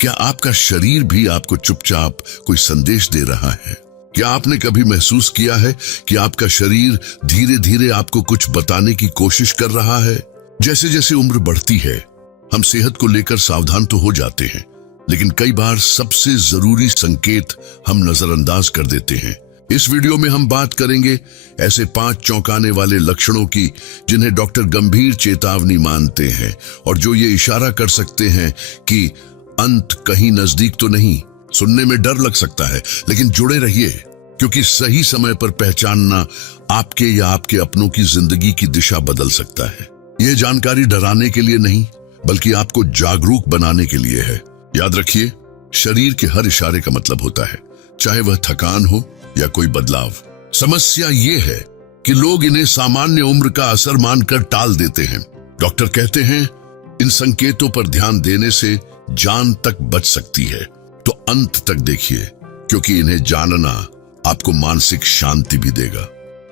क्या आपका शरीर भी आपको चुपचाप कोई संदेश दे रहा है? क्या आपने कभी महसूस किया है कि आपका शरीर धीरे धीरे आपको कुछ बताने की कोशिश कर रहा है? जैसे जैसे उम्र बढ़ती है, हम सेहत को लेकर सावधान तो हो जाते हैं, लेकिन कई बार सबसे जरूरी संकेत हम नजरअंदाज कर देते हैं। इस वीडियो में हम बात करेंगे ऐसे 5 चौंकाने वाले लक्षणों की जिन्हें डॉक्टर गंभीर चेतावनी मानते हैं और जो ये इशारा कर सकते हैं कि अंत कहीं नजदीक तो नहीं। सुनने में डर लग सकता है, लेकिन जुड़े रहिए, क्योंकि सही समय पर पहचानना आपके या आपके अपनों की जिंदगी की दिशा बदल सकता है। यह जानकारी डराने के लिए नहीं, बल्कि आपको जागरूक बनाने के लिए है। याद रखिए, शरीर के हर इशारे का मतलब होता है, चाहे वह थकान हो या कोई बदलाव। समस्या ये है कि लोग इन्हें सामान्य उम्र का असर मानकर टाल देते हैं। डॉक्टर कहते हैं इन संकेतों पर ध्यान देने से जान तक बच सकती है। तो अंत तक देखिए, क्योंकि इन्हें जानना आपको मानसिक शांति भी देगा।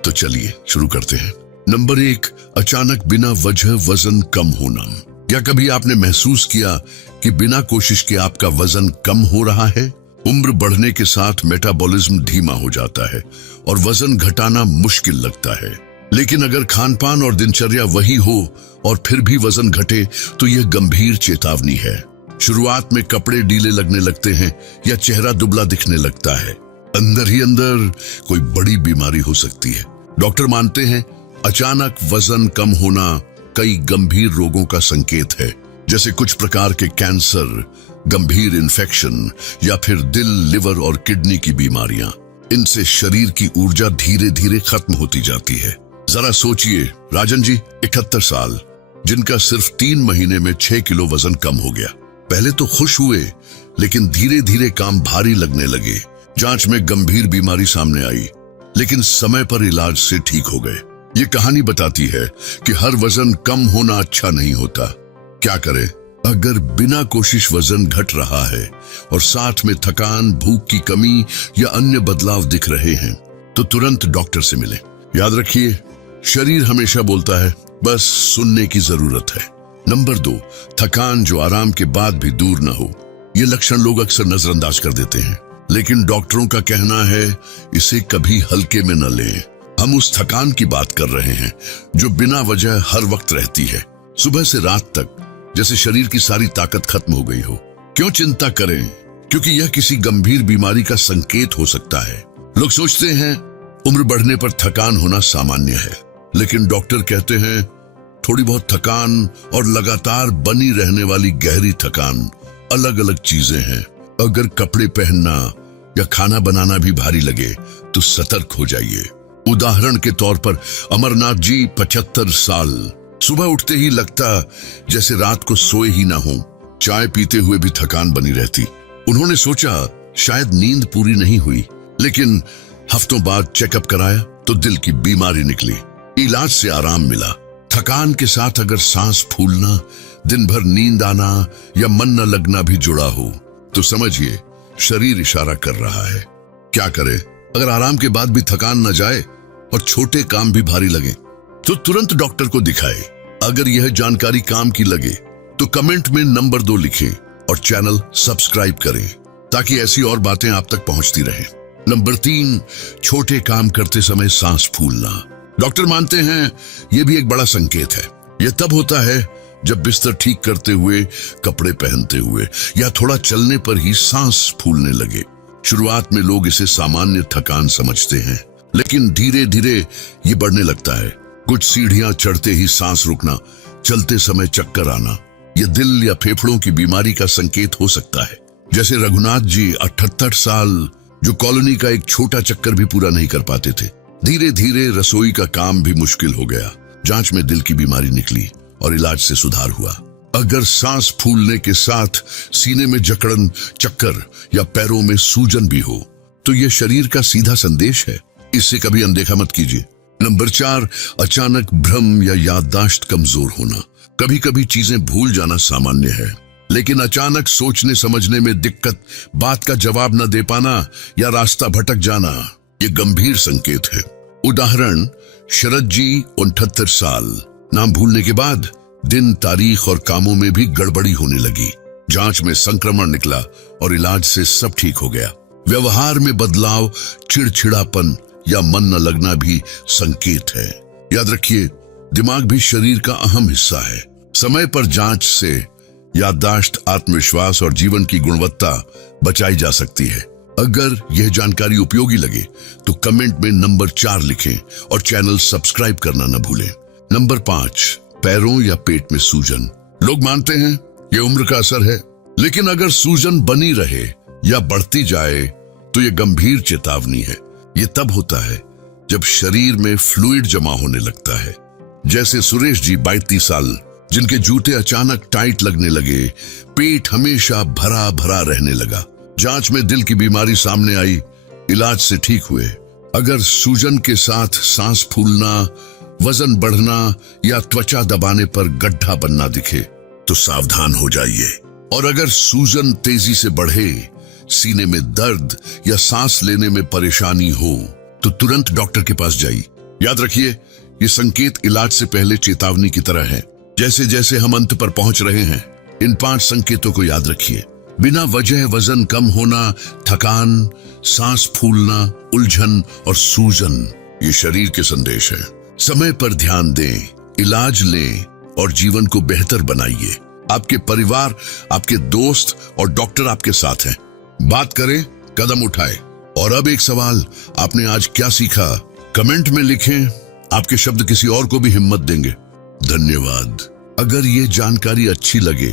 तो चलिए शुरू करते हैं। नंबर 1, अचानक बिना वजह वजन कम होना। क्या कभी आपने महसूस किया कि बिना कोशिश के आपका वजन कम हो रहा है? उम्र बढ़ने के साथ मेटाबॉलिज्म धीमा हो जाता है और वजन घटाना मुश्किल लगता है। लेकिन अगर खानपान और दिनचर्या वही हो और फिर भी वजन घटे, तो यह गंभीर चेतावनी है। शुरुआत में कपड़े ढीले लगने लगते हैं या चेहरा दुबला दिखने लगता है, अंदर ही अंदर कोई बड़ी बीमारी हो सकती है। डॉक्टर मानते हैं अचानक वजन कम होना कई गंभीर रोगों का संकेत है, जैसे कुछ प्रकार के कैंसर, गंभीर इन्फेक्शन या फिर दिल, लिवर और किडनी की बीमारियां। इनसे शरीर की ऊर्जा धीरे धीरे खत्म होती जाती है। जरा सोचिए, राजन जी 71 साल, जिनका सिर्फ 3 महीने में 6 किलो वजन कम हो गया। पहले तो खुश हुए, लेकिन धीरे धीरे काम भारी लगने लगे। जांच में गंभीर बीमारी सामने आई, लेकिन समय पर इलाज से ठीक हो गए। ये कहानी बताती है कि हर वजन कम होना अच्छा नहीं होता। क्या करें? अगर बिना कोशिश वजन घट रहा है और साथ में थकान, भूख की कमी या अन्य बदलाव दिख रहे हैं, तो तुरंत डॉक्टर से मिलें। याद रखिए, शरीर हमेशा बोलता है, बस सुनने की जरूरत है। नंबर 2, थकान जो आराम के बाद भी दूर न हो। ये लक्षण लोग अक्सर नजरअंदाज कर देते हैं, लेकिन डॉक्टरों का कहना है इसे कभी हल्के में न लें। हम उस थकान की बात कर रहे हैं जो बिना वजह हर वक्त रहती है, सुबह से रात तक, जैसे शरीर की सारी ताकत खत्म हो गई हो। क्यों चिंता करें? क्योंकि यह किसी गंभीर बीमारी का संकेत हो सकता है। लोग सोचते हैं उम्र बढ़ने पर थकान होना सामान्य है, लेकिन डॉक्टर कहते हैं थोड़ी बहुत थकान और लगातार बनी रहने वाली गहरी थकान अलग अलग चीजें हैं। अगर कपड़े पहनना या खाना बनाना भी भारी लगे, तो सतर्क हो जाइए। उदाहरण के तौर पर अमरनाथ जी 75 साल, सुबह उठते ही लगता जैसे रात को सोए ही ना हो। चाय पीते हुए भी थकान बनी रहती। उन्होंने सोचा शायद नींद पूरी नहीं हुई, लेकिन हफ्तों बाद चेकअप कराया तो दिल की बीमारी निकली। इलाज से आराम मिला। थकान के साथ अगर सांस फूलना, दिन भर नींद आना या मन न लगना भी जुड़ा हो, तो समझिए शरीर इशारा कर रहा है। क्या करें? अगर आराम के बाद भी थकान न जाए और छोटे काम भी भारी लगे, तो तुरंत डॉक्टर को दिखाएं। अगर यह जानकारी काम की लगे, तो कमेंट में नंबर 2 लिखें और चैनल सब्सक्राइब करें, ताकि ऐसी और बातें आप तक पहुंचती रहें। नंबर 3, छोटे काम करते समय सांस फूलना। डॉक्टर मानते हैं यह भी एक बड़ा संकेत है। यह तब होता है जब बिस्तर ठीक करते हुए, कपड़े पहनते हुए या थोड़ा चलने पर ही सांस फूलने लगे। शुरुआत में लोग इसे सामान्य थकान समझते हैं, लेकिन धीरे धीरे ये बढ़ने लगता है। कुछ सीढ़ियां चढ़ते ही सांस रुकना, चलते समय चक्कर आना, यह दिल या फेफड़ों की बीमारी का संकेत हो सकता है। जैसे रघुनाथ जी 78 साल, जो कॉलोनी का एक छोटा चक्कर भी पूरा नहीं कर पाते थे। धीरे धीरे रसोई का काम भी मुश्किल हो गया। जांच में दिल की बीमारी निकली और इलाज से सुधार हुआ। अगर सांस फूलने के साथ सीने में जकड़न, चक्कर या पैरों में सूजन भी हो, तो यह शरीर का सीधा संदेश है। इससे कभी अनदेखा मत कीजिए। नंबर 4, अचानक भ्रम या याददाश्त कमजोर होना। कभी कभी चीजें भूल जाना सामान्य है, लेकिन अचानक सोचने समझने में दिक्कत, बात का जवाब न दे पाना या रास्ता भटक जाना, ये गंभीर संकेत है। उदाहरण, शरद जी 69 साल, नाम भूलने के बाद दिन, तारीख और कामों में भी गड़बड़ी होने लगी। जांच में संक्रमण निकला और इलाज से सब ठीक हो गया। व्यवहार में बदलाव, चिड़चिड़ापन या मन न लगना भी संकेत है। याद रखिए, दिमाग भी शरीर का अहम हिस्सा है। समय पर जांच से याददाश्त, आत्मविश्वास और जीवन की गुणवत्ता बचाई जा सकती है। अगर यह जानकारी उपयोगी लगे तो कमेंट में नंबर 4 लिखें और चैनल सब्सक्राइब करना न भूलें। नंबर 5, पैरों या पेट में सूजन। लोग मानते हैं यह उम्र का असर है, लेकिन अगर सूजन बनी रहे या बढ़ती जाए तो यह गंभीर चेतावनी है। यह तब होता है जब शरीर में फ्लूइड जमा होने लगता है। जैसे सुरेश जी 32 साल, जिनके जूते अचानक टाइट लगने लगे, पेट हमेशा भरा भरा रहने लगा। जांच में दिल की बीमारी सामने आई, इलाज से ठीक हुए। अगर सूजन के साथ सांस फूलना, वजन बढ़ना या त्वचा दबाने पर गड्ढा बनना दिखे तो सावधान हो जाइए। और अगर सूजन तेजी से बढ़े, सीने में दर्द या सांस लेने में परेशानी हो तो तुरंत डॉक्टर के पास जाइए। याद रखिए, ये संकेत इलाज से पहले चेतावनी की तरह है। जैसे जैसे हम अंत पर पहुंच रहे हैं, इन 5 संकेतों को याद रखिए। बिना वजह वजन कम होना, थकान, सांस फूलना, उलझन और सूजन, ये शरीर के संदेश है। समय पर ध्यान दें, इलाज लें और जीवन को बेहतर बनाइए। आपके परिवार, आपके दोस्त और डॉक्टर आपके साथ हैं। बात करें, कदम उठाएं। और अब एक सवाल, आपने आज क्या सीखा? कमेंट में लिखें, आपके शब्द किसी और को भी हिम्मत देंगे। धन्यवाद। अगर ये जानकारी अच्छी लगे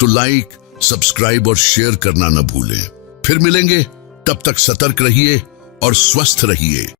तो लाइक, सब्सक्राइब और शेयर करना न भूलें। फिर मिलेंगे, तब तक सतर्क रहिए और स्वस्थ रहिए।